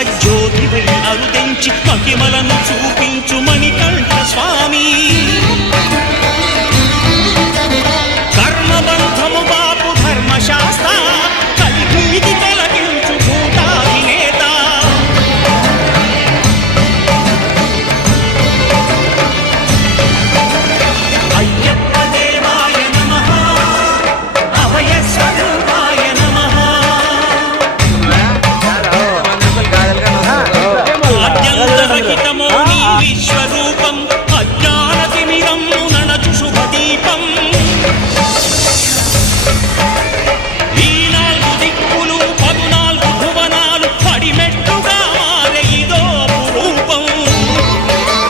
సజ్జోతివై అరుదించి మహిమలను చూపించు.